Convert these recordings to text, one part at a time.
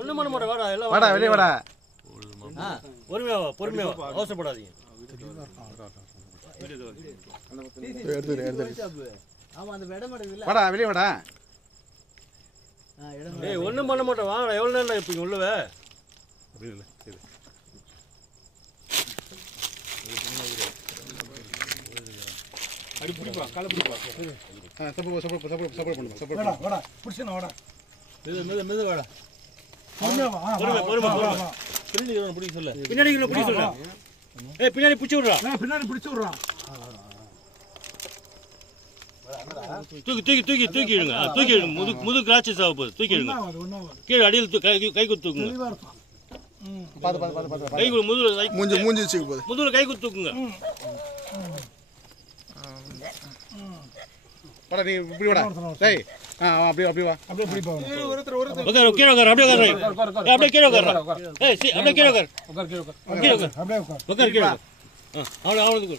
ஒண்ணும் பண்ண மாட்டேன். வாடா எல்லாம் வாடா வெளியே வாடா. பொறுமையா வா, பொறுமையா வா, அவசரப்படாதீங்க. வாடா வெளியே வாடா. ஏய் ஒண்ணும் பண்ண மாட்டேன். வாடா எவ்வளவு நேரம் இருப்பீங்க உள்ளவே? அடி பிடிப்பா, கால பிடிப்பா. சப்போர்ட் பண்ணு. வாடா புடிச்சேனா வாடா. மெது வாடா. பொறுமையா வா. பொறுமை. பின்னாடி பிடிக்க சொல்ல. பின்னாடி பிடிக்க சொல்ல. ஏய் பின்னாடி பிடிச்சு விடுறா. பின்னாடி பிடிச்சு விடுறா. தூக்கி இடுங்க. தூக்கி இடுங்க. முது கிராச்சஸ் ஆக போகுது. தூக்கி இடுங்க. கீழே அடியில் கை குத்துக்குங்க. கை முதுகுல மூஞ்சி வச்சுக்க போகுது. முதுகுல கை குத்துக்குங்க. வாடா நீ இப்படி வாடா. டேய் அப்படியே வா. அப்படியே பிடிப்பா. உட்கார் கீழே உட்கார். அப்படியே உட்கார். அப்படியே கீழே உட்கார். ஏய் அப்படியே கீழே உட்கார். கீழே உட்கார். உட்கார் கீழே உட்கார். அவனுக்கு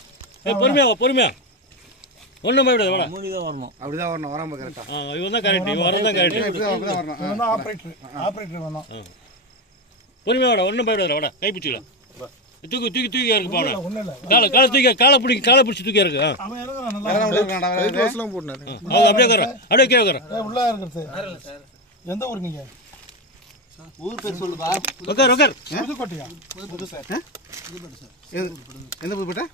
ஏய் பொறுமையா. ஒண்ணும் பயப்படாத. வாடா. அப்படிதான் வரணும். வராம கரெக்டா. இவன் தான் கரெக்ட். இவன் வரதான் கரெக்ட். அப்படிதான் வரணும். இவன் ஆபரேட்டர் வேணும். பொறுமையா வாடா. ஒண்ணும் பயப்படாத. வாடா கை பிடிச்சிக்கலாம். தூக்கி இருக்கு பாவனா. ஒண்ணு இல்ல. காலை பிடிச்சி தூக்கி இருக்கு. அவன் இறங்குறான் நல்லா. க்ளோஸ்லாம் போடுறாரு. அப்படியே உட்கார். அப்படியே கீழே உட்கார். உள்ள இருக்குது. எந்த ஊர் நீங்க? ஊர் பேர் சொல்லுப்பா. உட்கார். புதுக்கோட்டையா? எந்த புதுப்பேட்டை?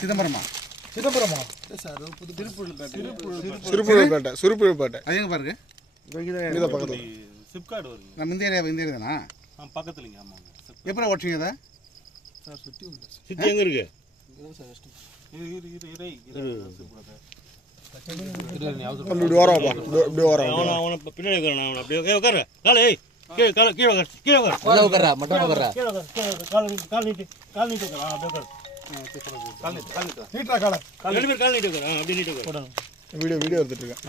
சிதம்பரமா? சிதம்பரமா? சிறுபுழுப்பேட்டை. அது எங்க பாருங்க? இங்க பக்கத்துல. சிப்கார்டு வருங்க. நம்ம இந்த ஏரியா தானா? பக்கத்துலங்க. ஆமாங்க. எப்படி ஓட்டுறீங்க அதை? சுத்தி எங்க இருக்கு? அவனை பின்னாடி உட்காரு. அவனை அப்படியே உட்காரு. காலை கீழே உட்காரு. கால் நீட்டு உட்காரு. அப்படியே உட்காரு. நீட்டா கால. ரெண்டு பேர் கால் நீட்டு உட்காரு. அப்படியே நீட்டு உட்காரு. வீடியோ எடுத்துட்டு இருக்கேன்.